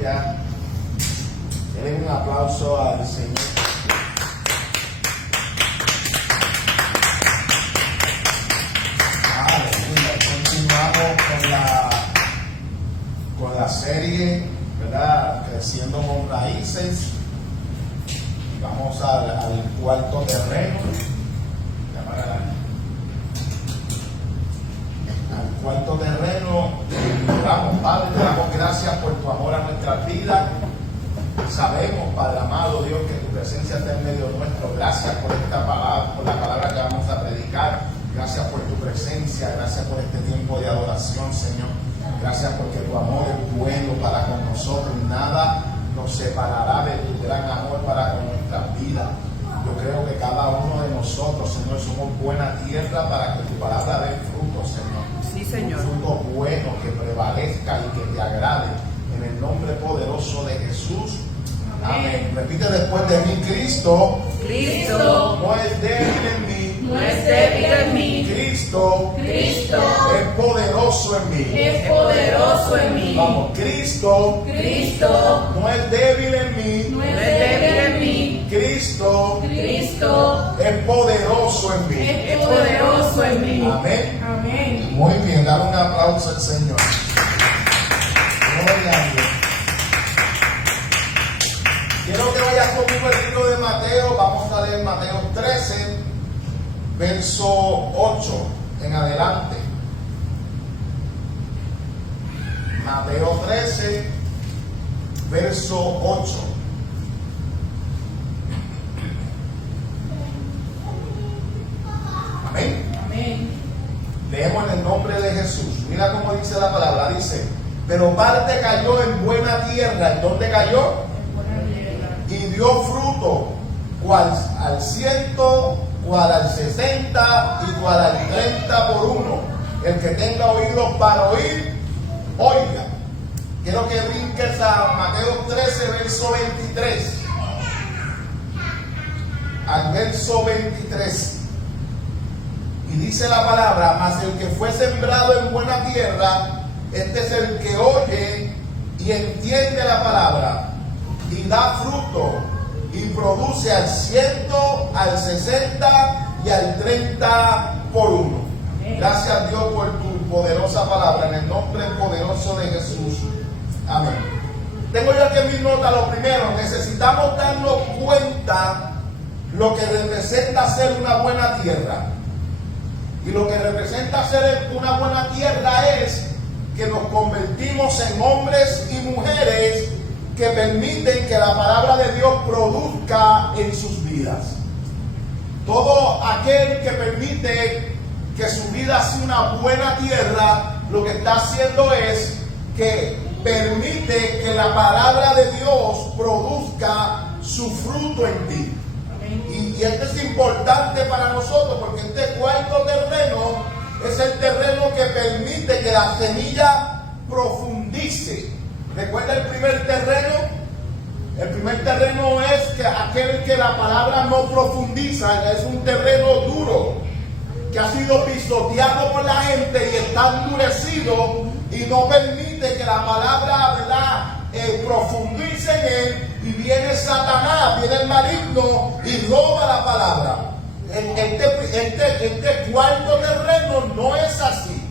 Aleluya. Denle un aplauso al Señor. Aleluya. Continuamos con la serie, ¿verdad? Creciendo con raíces. Vamos al cuarto terreno. Al cuarto terreno. Damos, Padre, te damos gracias por tu amor a nuestras vidas. Sabemos, Padre amado Dios, que tu presencia está en medio nuestro. Gracias por esta palabra, por la palabra que vamos a predicar. Gracias por tu presencia. Gracias por este tiempo de adoración, Señor. Gracias porque tu amor es bueno para con nosotros. Nada nos separará de tu gran amor para con nuestras vidas. Yo creo que cada uno de nosotros, Señor, somos buena tierra para que tu palabra dé fruto, Señor. Sí, Señor. Un fruto bueno que prevalezca y que te agrade. En el nombre poderoso de Jesús. Amén. Repite después de mí: Cristo no es débil en mí. No es débil en mí. Cristo es poderoso en mí. Es poderoso en mí. Vamos, Cristo no es débil en mí. No es débil en mí. Cristo es poderoso en mí. Es poderoso en mí. Amén. Amén. Muy bien, dale un aplauso al Señor. Gloria a Dios. Quiero que vayas conmigo al libro de Mateo. Vamos a leer Mateo 13, verso 8 en adelante. Mateo 13, verso 8. Amén. Amén. Leemos en el nombre de Jesús. Mira cómo dice la palabra. Dice: pero parte cayó en buena tierra. ¿En dónde cayó? Y dio fruto, cual al 100, cual al 60 y cual al 30 por uno. El que tenga oídos para oír, oiga. Quiero que brinques a Mateo 13, verso 23. Al verso 23. Y dice la palabra: mas el que fue sembrado en buena tierra, este es el que oye y entiende la palabra, y da fruto, y produce al 100, al 60 y al 30 por uno. Gracias a Dios por tu poderosa palabra, en el nombre poderoso de Jesús. Amén. Tengo yo aquí en mi nota lo primero: necesitamos darnos cuenta lo que representa ser una buena tierra. Y lo que representa ser una buena tierra es que nos convertimos en hombres y mujeres que permiten que la palabra de Dios produzca en sus vidas. Todo aquel que permite que su vida sea una buena tierra, lo que está haciendo es que permite que la palabra de Dios produzca su fruto en ti. Y esto es importante para nosotros, porque este cuarto terreno es el terreno que permite que la semilla profundice. ¿Recuerda el primer terreno? El primer terreno es que aquel que la palabra no profundiza, es un terreno duro, que ha sido pisoteado por la gente y está endurecido y no permite que la palabra, ¿verdad?, profundice en él. Y viene Satanás, viene el maligno y roba la palabra. Este cuarto terreno no es así.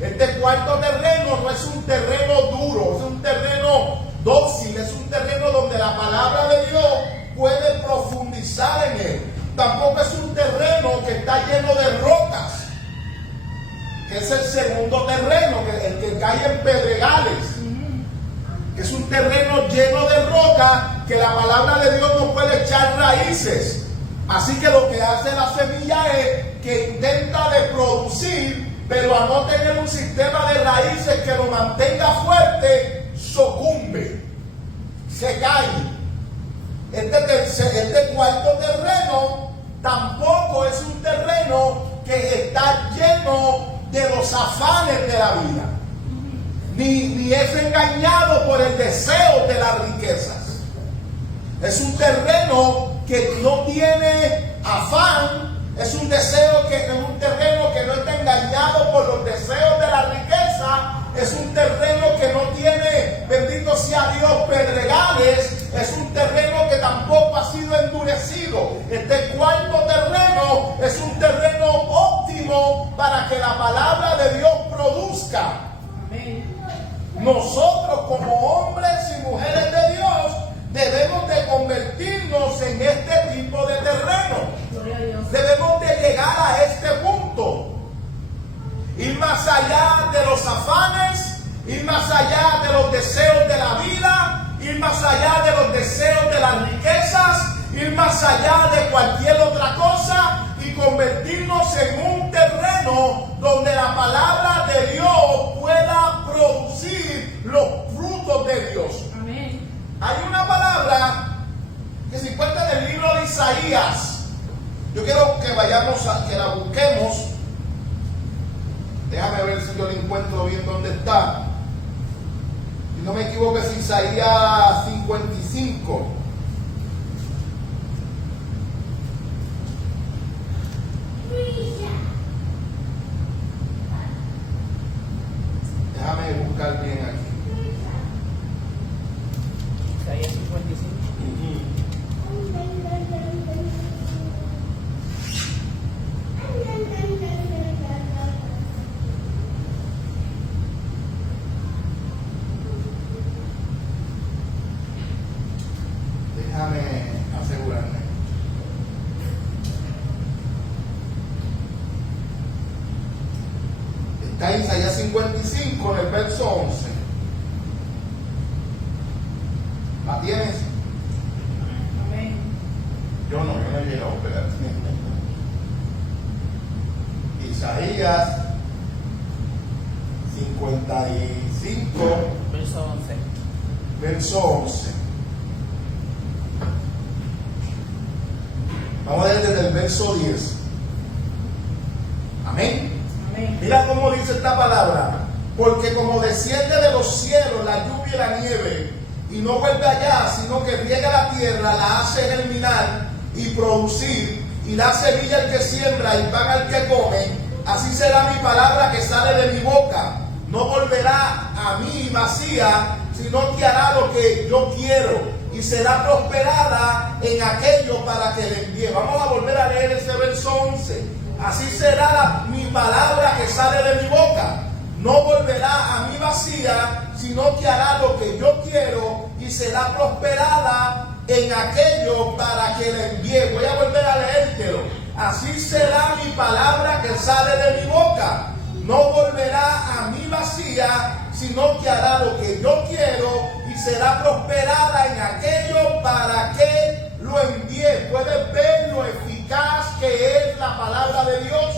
Este cuarto terreno no es un terreno duro, es un terreno dócil, es un terreno donde la palabra de Dios puede profundizar en él. Tampoco es un terreno que está lleno de rocas, que es el segundo terreno, el que cae en pedregales. Es un terreno lleno de roca que la palabra de Dios no puede echar raíces. Así que lo que hace la semilla es que intenta de producir, pero al no tener un sistema de raíces que lo mantenga fuerte, sucumbe, se cae. Este cuarto terreno tampoco es un terreno que está lleno de los afanes de la vida. Ni es engañado por el deseo de las riquezas. Es un terreno que no tiene afán, es un terreno que no está engañado por los deseos de la riqueza, es un terreno que no tiene, bendito sea Dios, de las riquezas, ir más allá de cualquier otra cosa y convertirnos en un terreno donde la palabra de Dios pueda producir los frutos de Dios. Amén. Hay una palabra que se encuentra en el libro de Isaías. Yo quiero que vayamos que la busquemos. Déjame ver si yo la encuentro bien dónde está. Si no me equivoco, es Isaías 55. Déjame buscar bien aquí. Isaías 55. Déjame asegurarme. Está en Isaías 55, en el verso 11. ¿La tienes? Amén. Yo no he llegado, espérate. Isaías 55, Verso 11. verso 11. Vamos a leer desde el verso 10. Amén. Amén. Mira cómo dice esta palabra. Porque como desciende de los cielos la lluvia y la nieve, y no vuelve allá, sino que riega la tierra, la hace germinar y producir, y da semilla al que siembra y pan al que come, así será mi palabra que sale de mi boca. No volverá a mí vacía, sino que hará lo que yo quiero, y será prosperada en aquello para que le envíe. Vamos a volver a leer ese verso 11. Así será mi palabra que sale de mi boca. No volverá a mí vacía, sino que hará lo que yo quiero y será prosperada en aquello para que le envíe. Voy a volver a leértelo. Así será mi palabra que sale de mi boca. No volverá a mí vacía, sino que hará lo que yo quiero y será prosperada en aquello para que lo envíe. ¿Puedes ver lo eficaz que es la palabra de Dios?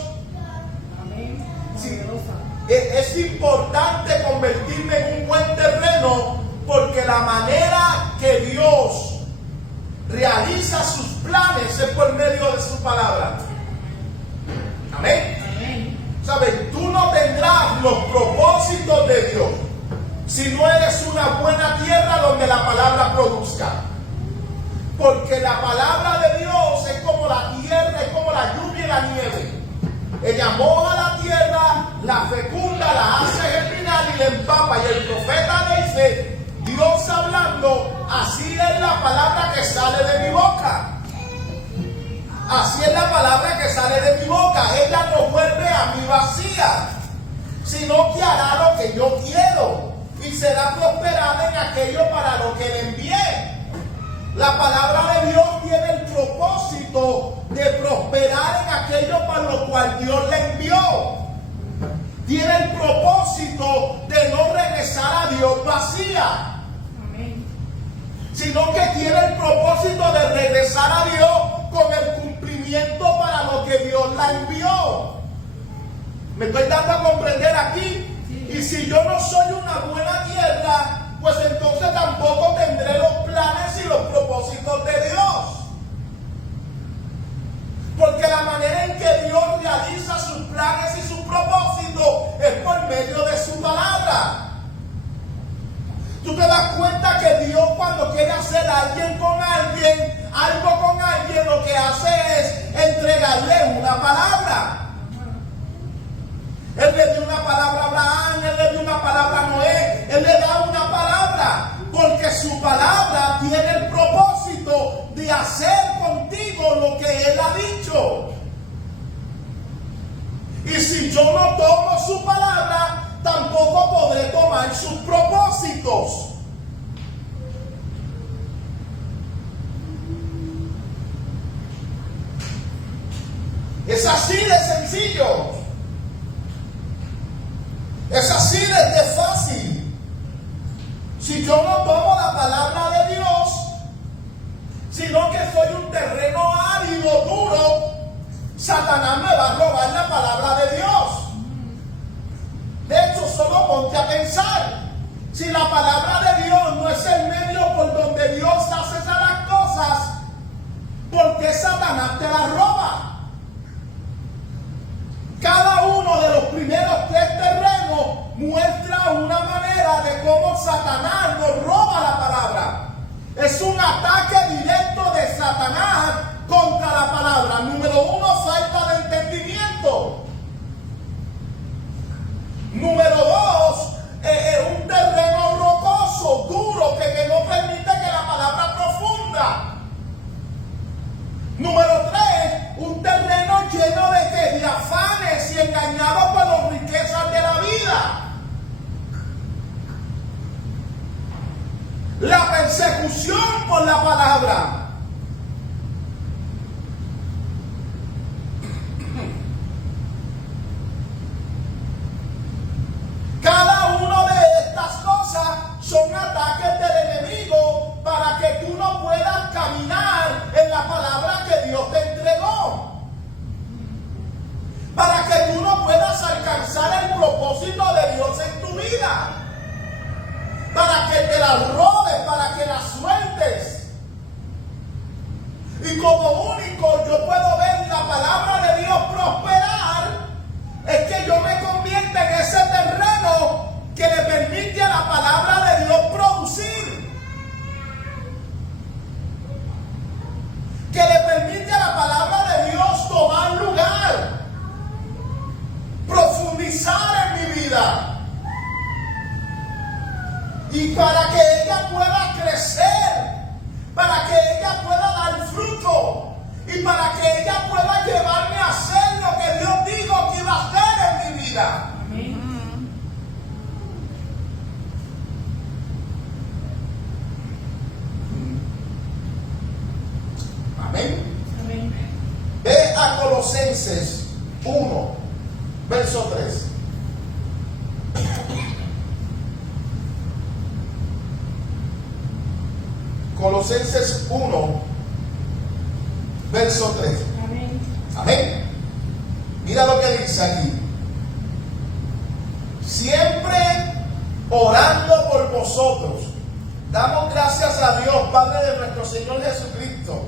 Amén. Sí. Poderosa. Es importante convertirme en un buen terreno porque la manera que Dios realiza sus planes es por medio de su palabra. Amén. Amén. ¿Sabes? Tú no tendrás los propósitos de Dios si no eres una buena tierra donde la palabra produzca. Porque la palabra de Dios es como la tierra, es como la lluvia y la nieve. Ella moja la tierra, la fecunda, la hace germinar y la empapa. Y el profeta dice, Dios hablando, así es la palabra que sale de mi boca. Así es la palabra que sale de mi boca. Ella no vuelve a mí vacía, sino que hará lo que yo quiero y será prosperada en aquello para lo que le envié. La palabra de Dios tiene el propósito de prosperar en aquello para lo cual Dios le envió. Tiene el propósito de no regresar a Dios vacía, Amén. sino que tiene el propósito de regresar a Dios con el cumplimiento para lo que Dios la envió. ¿Me estoy dando a comprender aquí? Y si yo no soy una buena tierra, pues entonces tampoco tendré los planes y los propósitos de Dios. Porque la manera en que Dios realiza sus planes y sus propósitos es por medio de su palabra. Tú te das cuenta que Dios, cuando quiere hacer algo con alguien, lo que hace es entregarle una palabra. Él le dio una palabra a Abraham, él le dio una palabra a Noé, él le da una palabra, porque su palabra tiene el propósito de hacer contigo lo que él ha dicho. Y si yo no tomo su palabra, tampoco podré tomar sus propósitos. Es así de sencillo. Es así de fácil. Si yo no tomo la palabra de Dios, sino que soy un terreno árido, duro, Satanás me va a robar la palabra de Dios. De hecho, solo ponte a pensar. Si la palabra de Dios no es el medio por donde Dios hace esas las cosas, ¿por qué Satanás te la roba? Cada uno de los primeros 3 terrenos muestra una manera de cómo Satanás nos roba la palabra. Es un ataque directo de Satanás contra la palabra. Número 1, falta de entendimiento. Número 2, un terreno rocoso, duro, que no permite que la palabra profunda. Número 3, un terreno lleno de afanes y engañado por las riquezas de la vida. La persecución por la palabra. Cada una de estas cosas son ataques del enemigo para que tú no puedas caminar en la palabra que Dios te entregó. Para que tú no puedas alcanzar el propósito de Dios en tu vida. Para que te la robes, para que la sueltes. Y como único yo puedo ver la palabra de Dios prosperar, es que yo me convierta en ese terreno que le permite a la palabra de Dios producir. Que le permite a la palabra de Dios tomar lugar. Profundizar en mi vida. Y para que ella pueda crecer, para que ella pueda dar fruto y para que ella pueda llevarme a hacer lo que Dios dijo que iba a hacer en mi vida. Amén. Amén. Ve a Colosenses 1, verso 3. Colosenses 1, verso 3. Amén. Amén. Mira lo que dice aquí. Siempre orando por vosotros. Damos gracias a Dios, Padre de nuestro Señor Jesucristo,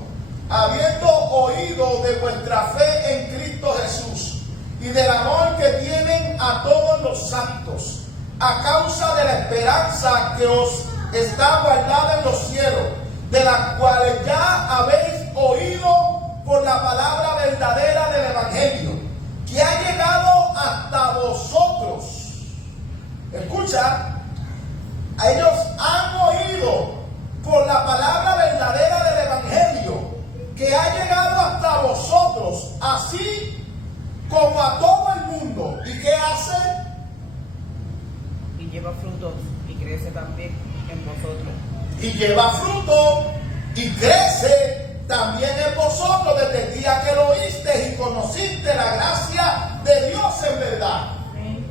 habiendo oído de vuestra fe en Cristo Jesús y del amor que tienen a todos los santos, a causa de la esperanza que os está guardada en los cielos, de las cuales ya habéis oído por la palabra verdadera del Evangelio, que ha llegado hasta vosotros. Escucha, ellos han oído por la palabra verdadera del Evangelio, que ha llegado hasta vosotros, así como a todo el mundo. ¿Y qué hace? Y lleva frutos y crece también en vosotros. Y lleva fruto y crece también en vosotros desde el día que lo oíste y conociste la gracia de Dios en verdad. Amén.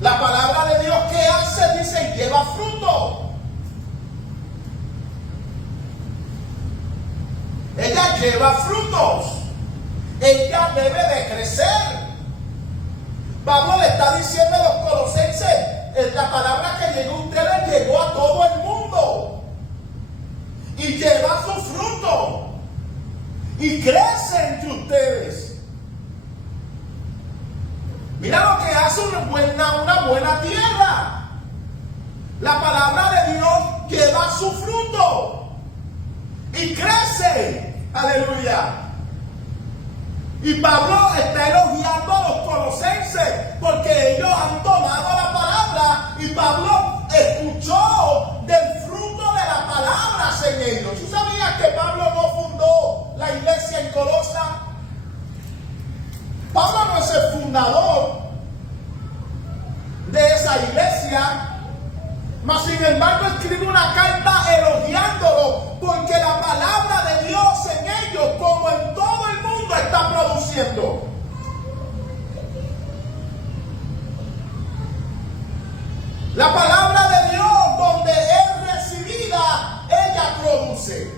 La palabra de Dios que hace, dice, lleva fruto. Ella lleva frutos. Ella debe de crecer. Pablo le está diciendo a los colosenses, la palabra que llegó a ustedes llegó a todo el mundo. Y lleva su fruto. Y crece entre ustedes. Mira lo que hace una buena tierra. La palabra de Dios lleva su fruto. Y crece. Aleluya. Y Pablo está elogiando a los colosenses porque ellos han tomado la palabra y Pablo escuchó del fruto de la palabra en ellos. ¿Tú sabías que Pablo no fundó la iglesia en Colosa? Pablo no es el fundador de esa iglesia, mas sin embargo escribe una carta elogiándolo porque la palabra de Dios en ellos, como en todo el mundo, está produciendo. La palabra de Dios, donde es recibida, ella produce.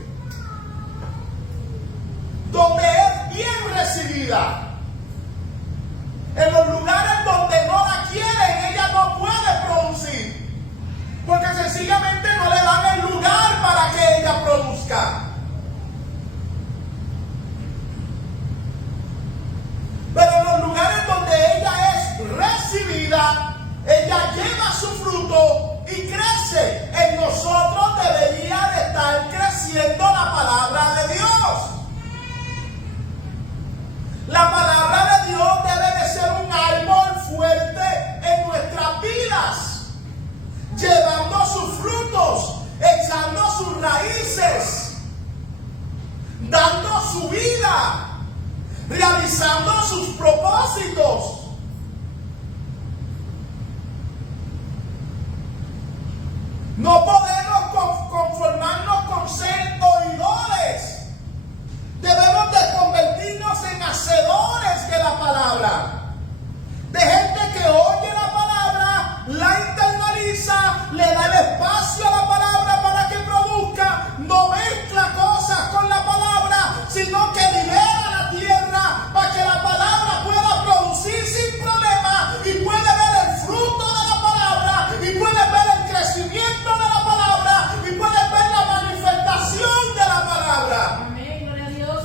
sencillamente no le dan el lugar para que ella produzca. Pero en los lugares donde ella es recibida, ella lleva su fruto y crece. En nosotros debería de estar creciendo la palabra de Dios. La palabra de Dios debe de ser un árbol fuerte en nuestras vidas, llevando sus frutos, echando sus raíces, dando su vida, realizando sus propósitos. No podemos conformarnos con ser oidores. Debemos de convertirnos en hacedores de la palabra. De gente que oye la palabra, la internaliza, le da el espacio a la palabra para que produzca, no mezcla cosas con la palabra, sino que libera la tierra para que la palabra pueda producir sin problema y puede ver el fruto de la palabra y puede ver el crecimiento de la palabra y puede ver la manifestación de la palabra. Amén, gloria a Dios.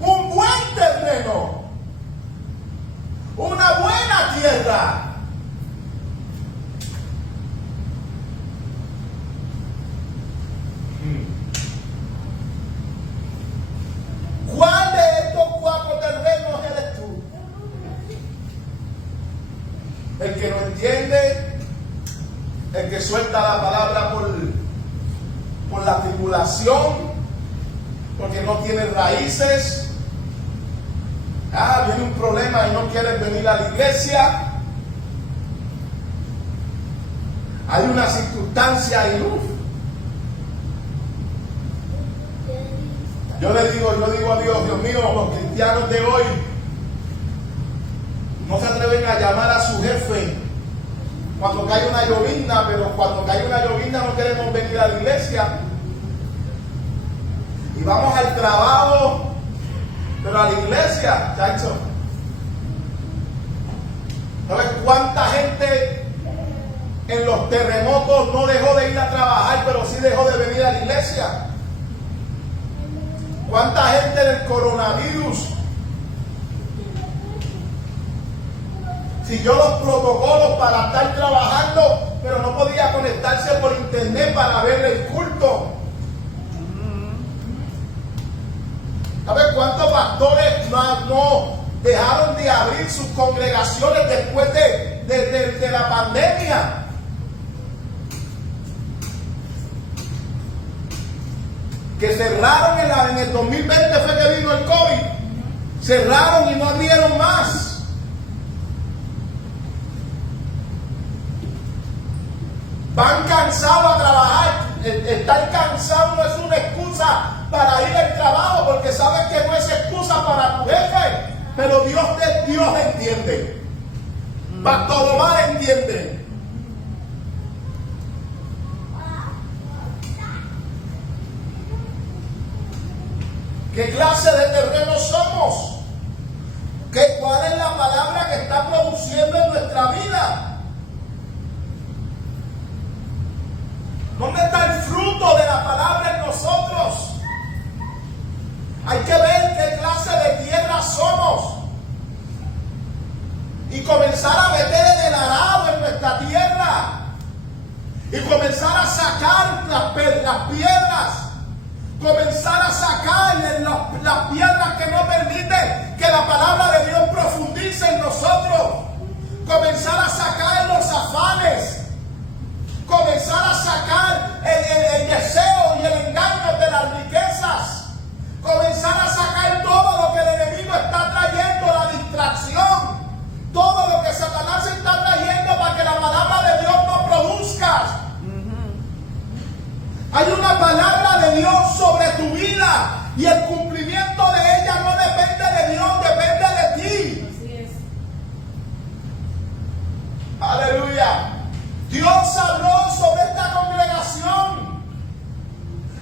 Un buen terreno, una buena tierra. ¿Cuál de estos 4 terrenos eres tú? El que no entiende, el que suelta la palabra por la tribulación, porque no tiene raíces. Viene un problema y no quieren venir a la iglesia. Hay una circunstancia y yo digo a Dios, Dios mío, los cristianos de hoy no se atreven a llamar a su jefe cuando cae una llovizna, pero cuando cae una llovizna no queremos venir a la iglesia. Y vamos al trabajo, pero a la iglesia, chacho. ¿Sabes cuánta gente en los terremotos no dejó de ir a trabajar, pero sí dejó de venir a la iglesia? ¿Cuánta gente del coronavirus siguió los protocolos para estar trabajando, pero no podía conectarse por internet para ver el culto? ¿Sabes cuántos pastores no dejaron de abrir sus congregaciones después de la pandemia? Que cerraron en el 2020 fue que vino el COVID. Cerraron y no abrieron más. Van cansados a trabajar. Estar cansado no es una excusa para ir al trabajo, porque sabes que no es excusa para tu jefe. Pero Dios entiende. Pastor Omar entiende. ¿Qué clase de terreno somos? ¿Cuál es la palabra que está produciendo en nuestra vida? ¿Dónde está el fruto de la palabra en nosotros? Hay que ver qué clase de tierra somos y comenzar a meter en el arado en nuestra tierra y comenzar a sacar las piedras. Comenzar a sacar las piedras que no permiten que la palabra de Dios profundice en nosotros. Comenzar a sacar los afanes. Comenzar a sacar el deseo y el engaño de las riquezas. Comenzar a sacar todo lo que el enemigo está trayendo, la distracción. Todo lo que Satanás está trayendo para que la palabra de Dios no produzca. Hay una palabra de Dios sobre tu vida y el cumplimiento de ella no depende de Dios, depende de ti. Así es. Aleluya. Dios habló sobre esta congregación.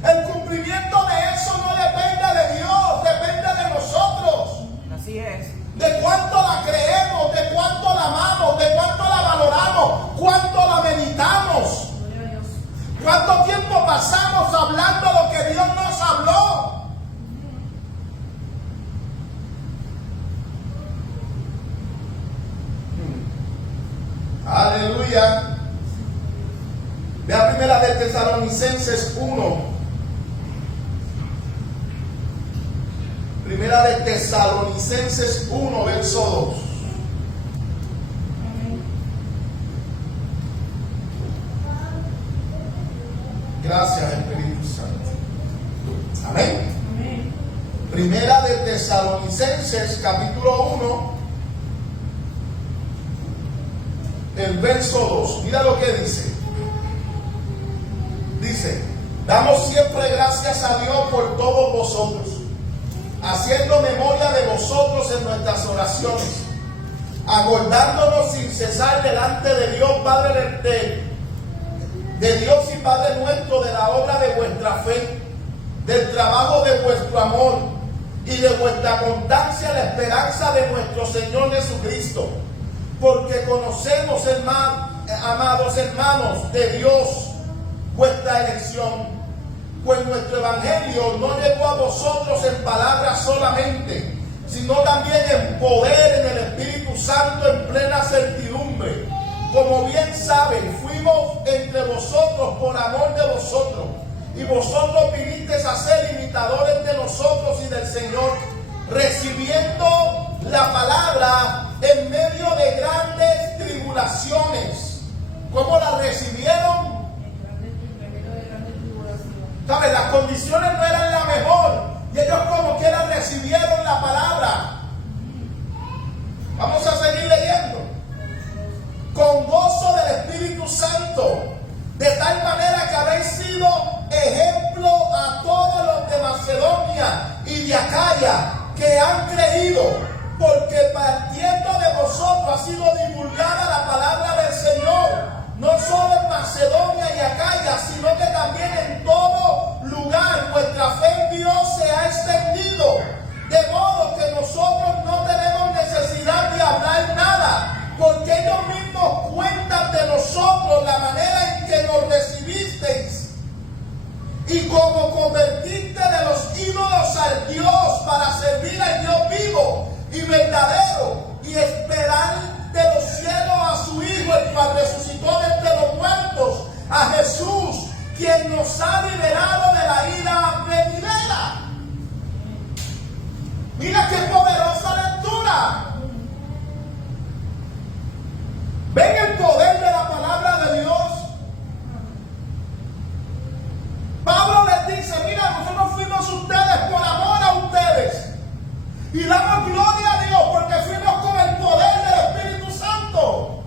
El cumplimiento de eso no depende de Dios, depende de nosotros. Así es. De cuánto la creemos, de cuánto la amamos, de cuánto la valoramos, cuánto la meditamos. hablando lo que Dios nos habló. Aleluya. Vea primera de Tesalonicenses 1. Primera de Tesalonicenses 1, verso 2. Gracias, Espíritu Santo. Amén. Amén. Primera de Tesalonicenses, capítulo 1, el verso 2. Mira lo que dice. Dice: damos siempre gracias a Dios por todos vosotros, haciendo memoria de vosotros en nuestras oraciones, acordándonos sin cesar delante de Dios, Padre de Dios y Padre nuestro, de la obra de vuestra fe, del trabajo de vuestro amor y de vuestra constancia, la esperanza de nuestro Señor Jesucristo. Porque conocemos, amados hermanos de Dios, vuestra elección, pues nuestro evangelio no llegó a vosotros en palabras solamente, sino también en poder, en el Espíritu Santo, en plena certidumbre. Como bien saben, fuimos entre vosotros por amor de vosotros, y vosotros vinisteis a ser imitadores de nosotros y del Señor, recibiendo la palabra en medio de grandes tribulaciones. ¿Cómo la recibieron? ¿Saben? Las condiciones no eran la mejor, y ellos como quiera recibieron la palabra. Vamos a seguir leyendo. Con gozo del Espíritu Santo, de tal manera que habéis sido ejemplo a todos los de Macedonia y de Acaya que han creído, porque partiendo de vosotros ha sido divulgada la palabra del Señor, no solo en Macedonia y Acaya, sino que también en todo lugar vuestra fe en Dios se ha extendido, de modo que nosotros no tenemos necesidad de hablar nada, porque ellos mismos cuentan de nosotros la manera en que nos recibisteis y cómo convertiste de los ídolos al Dios para servir al Dios vivo y verdadero, y esperar de los cielos a su Hijo, el cual resucitó de entre los muertos, a Jesús, quien nos ha liberado de la ira venidera. Mira qué poderosa lectura. ¿Ven el poder de la palabra de Dios? Pablo les dice: mira, nosotros fuimos ustedes por amor a ustedes, y damos gloria a Dios porque fuimos con el poder del Espíritu Santo,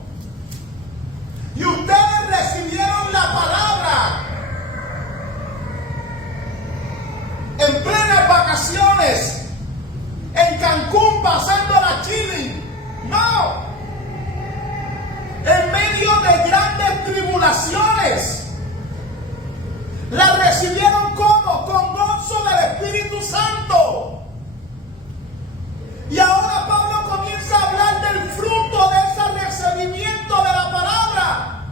y ustedes recibieron la palabra en plenas vacaciones, en Cancún, pasando la chili. No, en medio de grandes tribulaciones. La recibieron como con gozo del Espíritu Santo. Y ahora Pablo comienza a hablar del fruto de ese recibimiento de la palabra.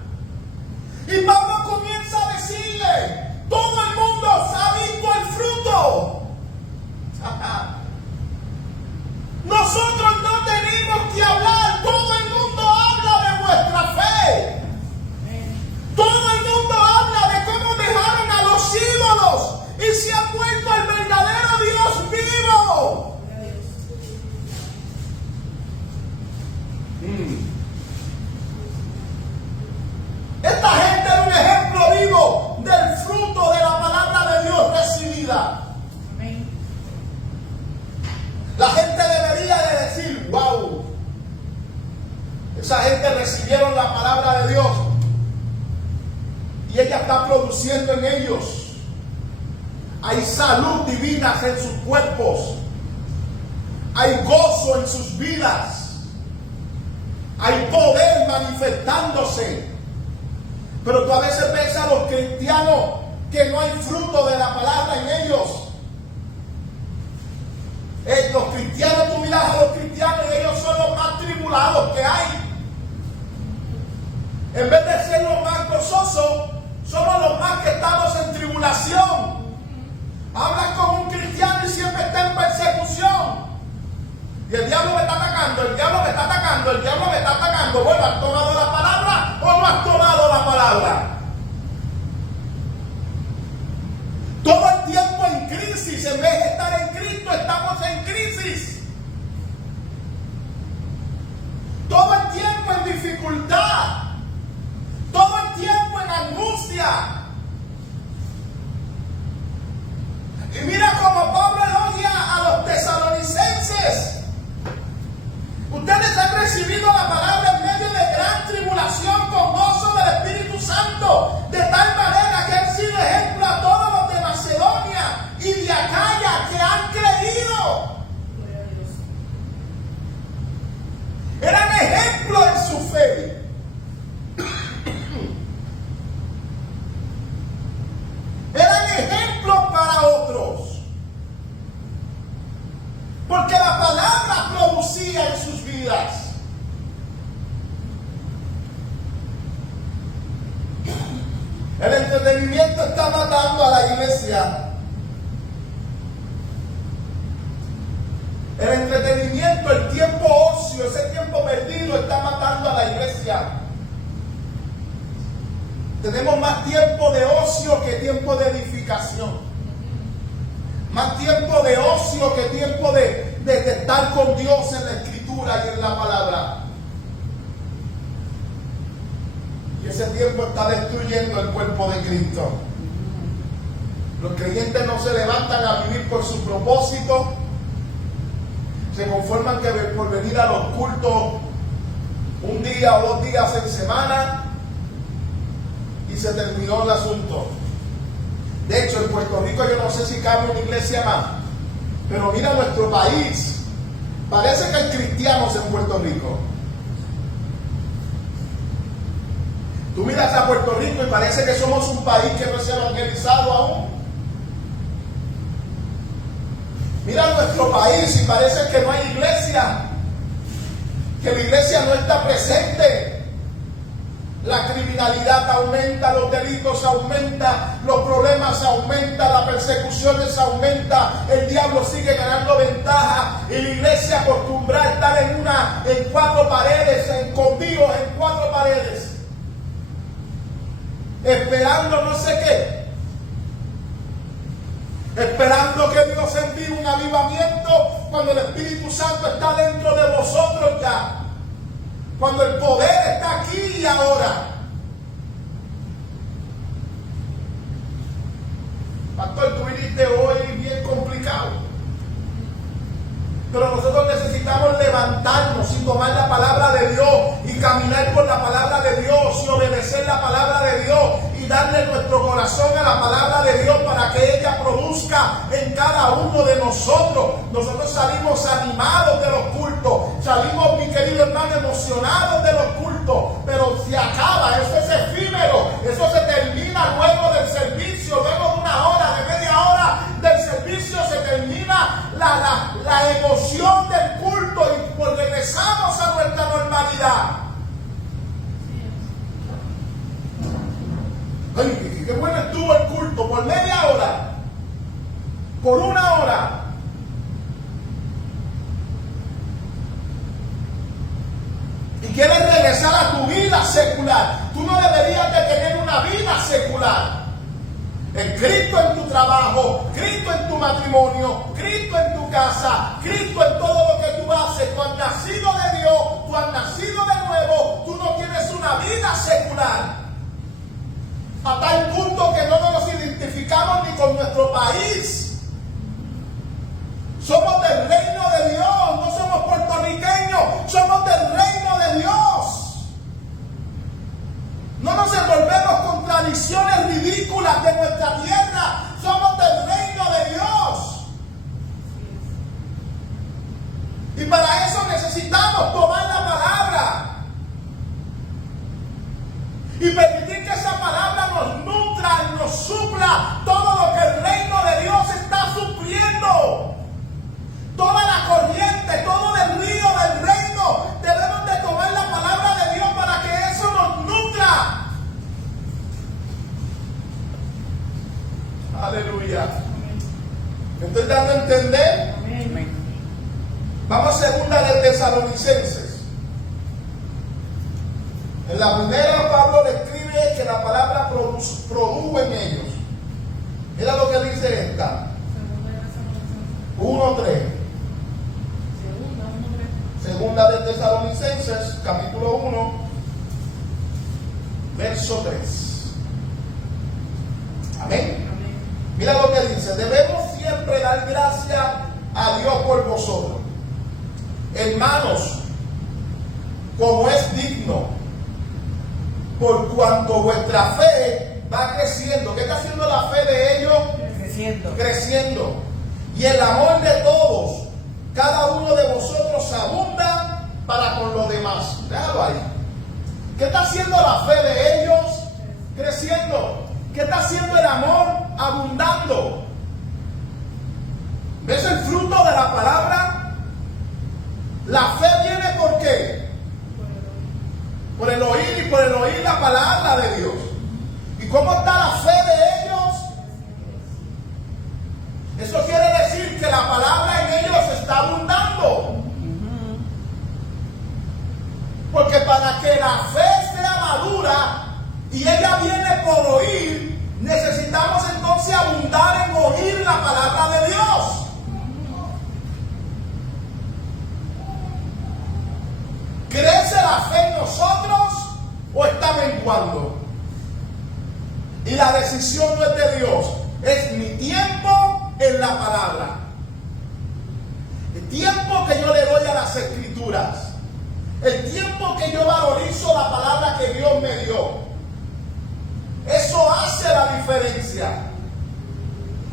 Y Pablo comienza a decirle: todo el mundo ha visto el fruto. Nosotros no tenemos que hablar, todo el mundo habla de vuestra fe. Todo el mundo habla de cómo dejaron a los ídolos y se han vuelto al verdadero Dios vivo. Esta gente era un ejemplo vivo del fruto de la palabra de Dios recibida. La gente debería de decir: wow, esa gente recibieron la palabra de Dios y ella está produciendo en ellos. Hay salud divina en sus cuerpos, hay gozo en sus vidas, hay poder manifestándose. Pero tú a veces ves a los cristianos que no hay fruto de la palabra en ellos. Los cristianos, tú miras a los cristianos y ellos son los más tribulados que hay. En vez de ser los más gozosos, somos los más que estamos en tribulación. atacando, el diablo me está atacando, el diablo me está atacando. Bueno, ¿has tomado la palabra o no has tomado la palabra? Todo el tiempo en crisis, en vez de estar en Cristo, estamos en crisis. Todo el tiempo en dificultad, todo el tiempo en angustia. Y mira cómo Pablo elogia a los tesalonicenses. Ustedes han recibido la palabra en medio de gran tribulación con gozo del Espíritu Santo, de tal manera que han sido ejemplo a todos los de Macedonia y de Acaya que han creído. Gloria a Dios. Eran ejemplo en su fe. Eran ejemplos para otros. Porque la palabra producía en sus vidas. El entretenimiento está matando a la iglesia. El entretenimiento, el tiempo ocio, ese tiempo perdido está matando a la iglesia. Tenemos más tiempo de ocio que tiempo de edificación. Más tiempo de ocio que tiempo de estar con Dios en la Escritura y en la palabra. Y ese tiempo está destruyendo el cuerpo de Cristo. Los creyentes no se levantan a vivir por su propósito. Se conforman que por venir a los cultos un día o 2 días en semana y se terminó el asunto. De hecho, en Puerto Rico yo no sé si cabe una iglesia más, pero mira nuestro país. Parece que hay cristianos en Puerto Rico. Tú miras a Puerto Rico y parece que somos un país que no se ha evangelizado aún. Mira nuestro país y parece que no hay iglesia, que la iglesia no está presente. La criminalidad aumenta, los delitos aumentan, los problemas aumentan, las persecuciones aumentan, el diablo sigue ganando ventaja y la iglesia acostumbrada a estar en 4 paredes, escondidos en 4 paredes, esperando no sé qué. Esperando que Dios envíe un avivamiento cuando el Espíritu Santo está dentro de vosotros ya. Cuando el poder está aquí y ahora. Pastor, tú viniste hoy bien complicado. Pero nosotros necesitamos levantarnos y tomar la palabra de Dios y caminar por la palabra de Dios y obedecer la palabra de Dios y darle nuestro corazón a la palabra de Dios para que ella produzca en cada uno de nosotros. Nosotros salimos animados de los cultos, salimos, mi querido hermano, emocionados de los cultos, pero se acaba, eso es efímero, eso se termina luego del servicio, luego de 1 hora, de media hora del servicio se termina la emoción del culto y pues regresamos a nuestra normalidad. Ay, qué bueno estuvo el culto, por media hora, por 1 hora. Y quieres regresar a tu vida secular. Tú no deberías de tener una vida secular. En Cristo en tu trabajo, Cristo en tu matrimonio, Cristo en tu casa, Cristo en todo lo que tú haces. Tú has nacido de Dios, tú has nacido de nuevo, tú no tienes una vida secular. A tal punto que no nos identificamos ni con nuestro país. Somos del reino de Dios, no somos puertorriqueños, somos del reino de Dios. No nos envolvemos con tradiciones ridículas de nuestra tierra, somos del reino de Dios. Y para eso necesitamos tomar la palabra y permitir que esa palabra nos nutra y nos supla todo lo que el reino de Dios está supliendo. Toda la corriente, todo el río del reino, debemos de tomar la palabra de Dios para que eso nos nutra. Aleluya. ¿Me estoy dando a entender? Amén. Vamos a segunda de Tesalonicenses. En la primera Pablo describe que la palabra produjo en ellos. Mira lo que dice esta. 1:3. Segunda de Tesalonicenses, capítulo 1, verso 3. Amén. Mira lo que dice. Debemos siempre dar gracias a Dios por vosotros, hermanos, como es digno, por cuanto vuestra fe va creciendo. ¿Qué está haciendo la fe de ellos? Creciendo. Y el amor de todos, cada uno de vosotros abunda para con los demás. Déjalo ahí. ¿Qué está haciendo la fe de ellos? Creciendo. ¿Qué está haciendo el amor? Abundando. ¿Ves el fruto de la palabra? La fe viene ¿por qué? Por el oír, y por el oír la palabra de Dios. ¿Y cómo está la fe de ellos? Eso quiere decir que la palabra en ellos está abundando. Porque para que la fe sea madura y ella viene por oír, necesitamos entonces abundar en oír la palabra de Dios. ¿Crece la fe en nosotros o está menguando? Y la decisión no es de Dios, es mi tiempo en la palabra. El tiempo que yo le doy a las escrituras. El tiempo que yo valorizo la palabra que Dios me dio. Eso hace la diferencia.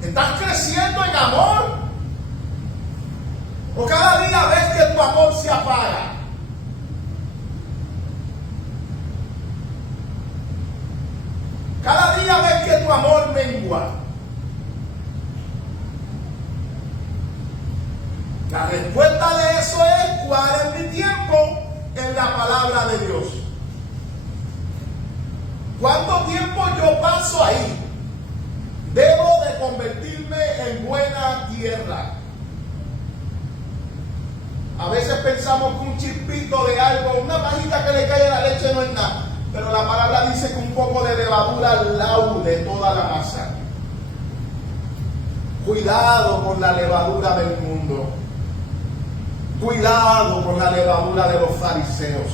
¿Estás creciendo en amor? ¿O cada día ves que tu amor se apaga? Cada día ves que tu amor mengua. La respuesta de eso es: ¿cuál es mi tiempo en la palabra de Dios? ¿Cuánto tiempo yo paso ahí? Debo de convertirme en buena tierra. A veces pensamos que un chispito de algo, una pajita que le cae a la leche no es nada. Pero la palabra dice que un poco de levadura laude toda la masa. Cuidado con la levadura del mundo. Cuidado con la levadura de los fariseos.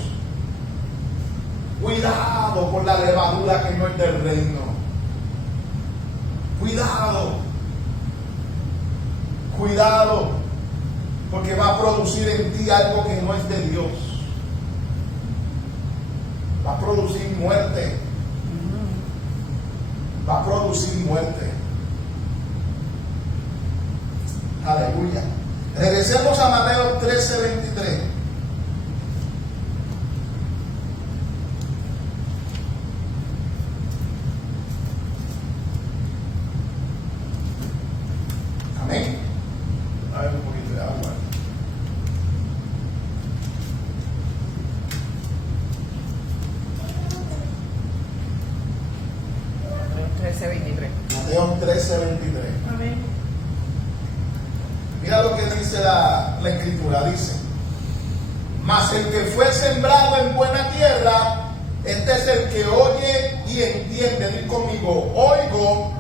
Cuidado con la levadura que no es del reino. Cuidado. Cuidado. Porque va a producir en ti algo que no es de Dios. Va a producir muerte. Va a producir muerte. Aleluya. Regresemos a Mateo 13:23. Amén. A ver un poquito de agua. Mateo 13:23. Amén. Mira lo que dice la escritura, dice: mas el que fue sembrado en buena tierra, este es el que oye y entiende. Di conmigo: oigo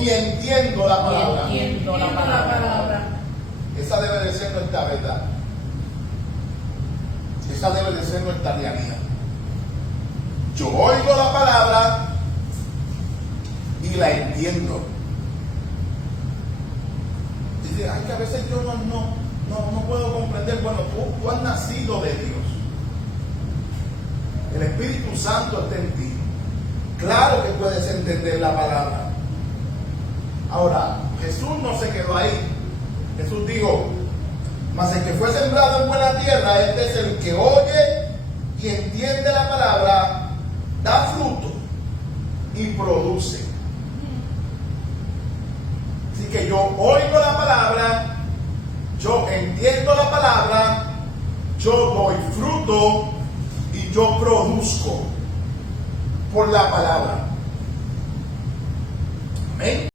y entiendo la palabra. Entiendo la palabra. Esa debe de ser nuestra verdad. Esa debe de ser nuestra realidad. Yo oigo la palabra y la entiendo. Dice: ay, que a veces yo no puedo comprender. Bueno, tú has nacido de Dios. El Espíritu Santo está en ti. Claro que puedes entender la palabra. Ahora, Jesús no se quedó ahí. Jesús dijo: mas el que fue sembrado en buena tierra, este es el que oye y entiende la palabra, da fruto y produce. Así que yo oigo la palabra, yo entiendo la palabra, yo doy fruto y yo produzco por la palabra. Amén.